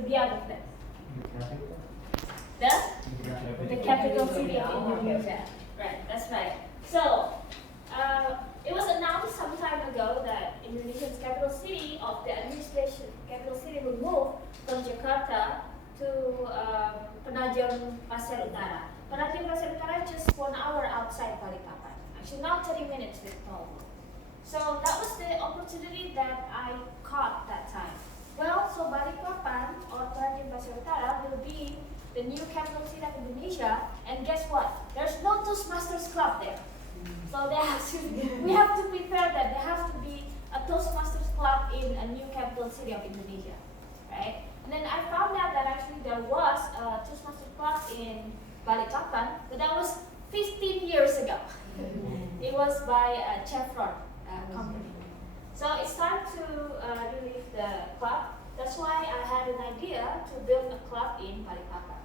to the other place. The capital city of Indonesia. Right, that's right. So, it was announced some time ago that Indonesia's capital city of the administration, capital city will move from Jakarta to Penajam Pasir Utara. Penajam Pasir Utara is just 1 hour outside Balikpapan. Actually, now 30 minutes with toll. So that was the opportunity that I caught that time. Well, so Balikpapan or Penajam Pasir Utara will be the new capital city of Indonesia, and guess what? There's no Toastmasters club there. So we have to prepare that there has to be a Toastmasters club in a new capital city of Indonesia, right? And then I found out that actually there was a Toastmasters club in Balikpapan, but that was 15 years ago. It was by a Chevron company. So it's time to relieve the club. That's why I had an idea to build a club in Balikpapan.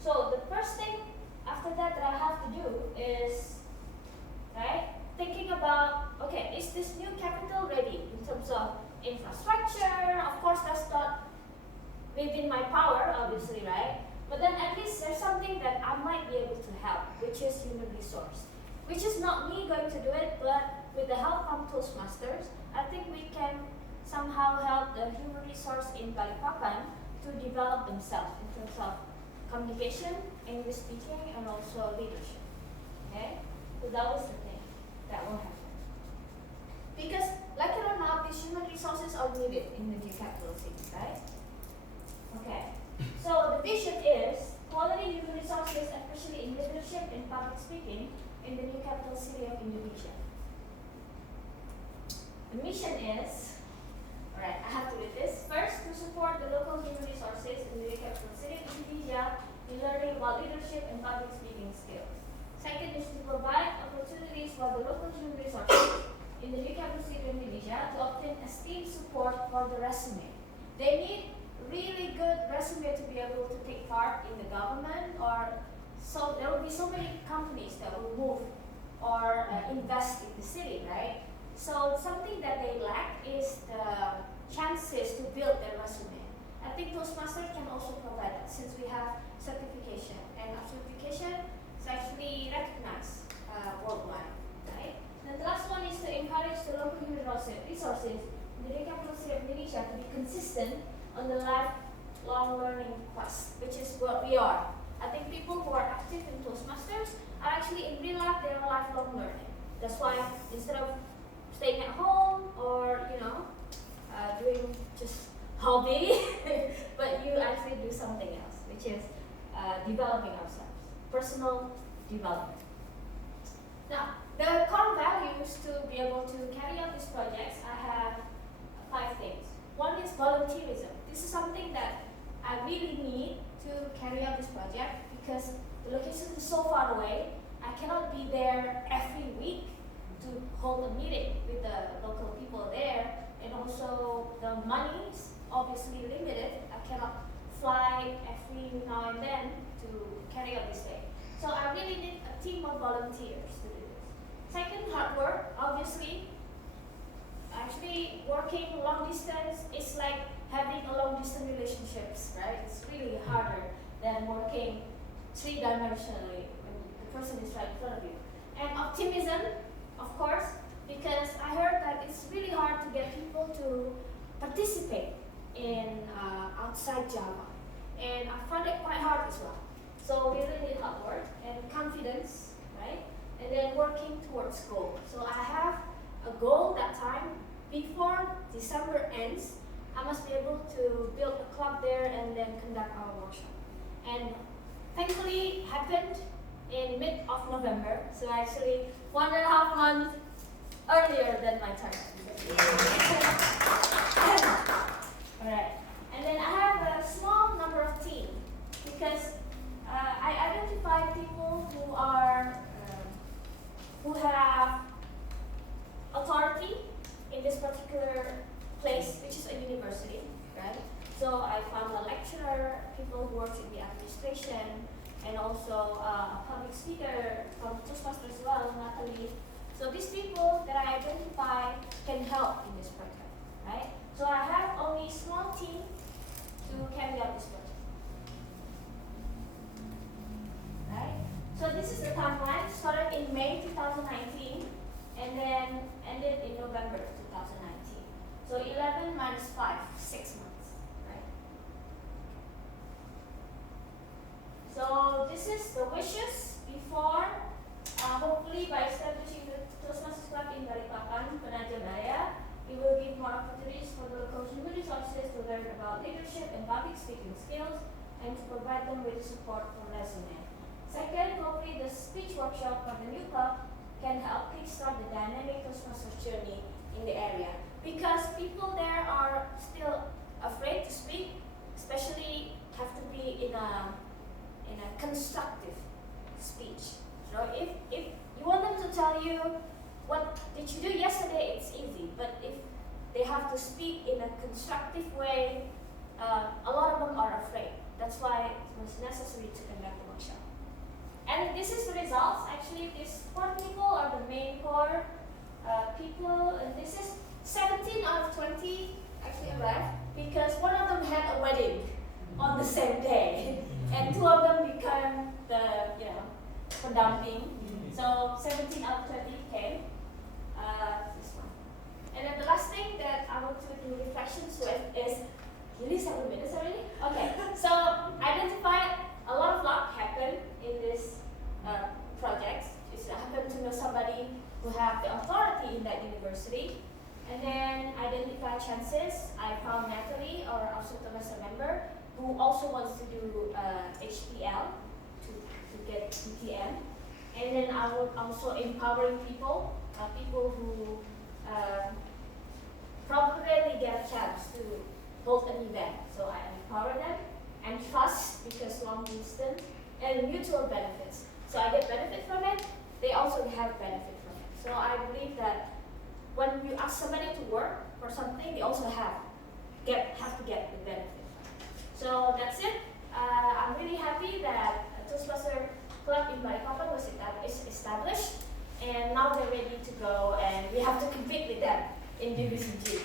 So the first thing after that I have to do is, right, thinking about, okay, is this new capital ready in terms of infrastructure? Of course, that's not within my power, obviously, right? But then at least there's something that I might be able to help, which is human resource. Which is not me going to do it, but with the help from Toastmasters, I think we can somehow help the human resource in Balikpapan to develop themselves in terms of communication, English speaking, and also leadership. Okay? So that was the thing that will happen. Because, like it or not, these human resources are needed in the new capital city, right? Okay. So the vision is quality human resources, especially in leadership and public speaking, in the new capital city of Indonesia. The mission is, alright, I have to read this. First, to support the local human resources in the new capital city of Indonesia in learning about leadership and public speaking skills. Second is to provide opportunities for the local human resources in the new capital city of Indonesia to obtain esteemed support for the resume. They need really good resume to be able to take part in the government, or so there will be so many companies that will move or invest in the city, right? So something that they lack is the chances to build their resume. I think Toastmasters can also provide that since we have certification, and our certification is actually recognized worldwide, right? And the last one is to encourage the local human resources in the new capital city of Indonesia to be consistent on the lifelong learning quest, which is what we are. I think people who are active in Toastmasters are actually in real life, they are lifelong learning. That's why instead of staying at home or doing just hobby, but you actually do something else, which is developing ourselves, personal development. Now, the core values to be able to carry out these projects, I have 5 things. One is volunteerism. This is something that I really need to carry out this project because the location is so far away. I cannot be there every week to hold a meeting with the local people there, and also the money is obviously limited. I cannot fly every now and then to carry out this day. So I really need a team of volunteers to do this. Second, hard work. Obviously, actually working long distance is like having a long distance relationships, right? It's really harder than working 3-dimensionally when the person is right in front of you. And optimism, of course, because I heard that it's really hard to get people to participate in outside Java. And I found it quite hard as well. So we really need hard work and confidence, right? And then working towards goal. So I have a goal that time. Before December ends, I must be able to build a club there and then conduct our workshop. And thankfully, it happened in mid of November. So actually, 1.5 months earlier than my target. Alright. And then I have a small number of team because I identify people who have authority in this particular place, which is a university, right? So I found a lecturer, people who work in the administration, and also a public speaker from Toastmasters as well, Natalie. So these people that I identify can help in this project, right? So I have only a small team to carry this is the timeline. Started in May 2019 and then ended in November 2019. So 11 minus 5, 6 months, right? So this is the wishes before, hopefully by establishing the Toastmasters Club in Balikpapan, Penajam Daya, it will give more opportunities for the local human resources to learn about leadership and public speaking skills and to provide them with support for resume. Second, hopefully the speech workshop for the new club can help kickstart the dynamic Toastmasters journey in the area. Because people there are still afraid to speak, especially have to be in a constructive speech. So if you want them to tell you what did you do yesterday, it's easy. But if they have to speak in a constructive way, a lot of them are afraid. That's why it was necessary to conduct the workshop. And this is the results. Actually, these 4 people are the main core people, and this is 17 out of 20 actually left because one of them had a wedding on the same day, and 2 of them became the pendamping. So 17 out of 20 came. This one. And then the last thing that I want to do reflections with is really 7 minutes already. Okay, so identify a lot of luck happened in this project. It's happened to know somebody who have the authority in that university. And then identify chances. I found Natalie, our semester member, who also wants to do HPL to get TM. And then I would also empowering people, people who probably rarely get a chance to hold an event. So I empower them and trust because long distance and mutual benefits. So I get benefit from it, they also have benefit from it. So I believe that when you ask somebody to work for something, they also have to get the benefit. So that's it. I'm really happy that Toastmasters Club in Balikpapan was established, and now they're ready to go, and we have to compete with them in Division 2.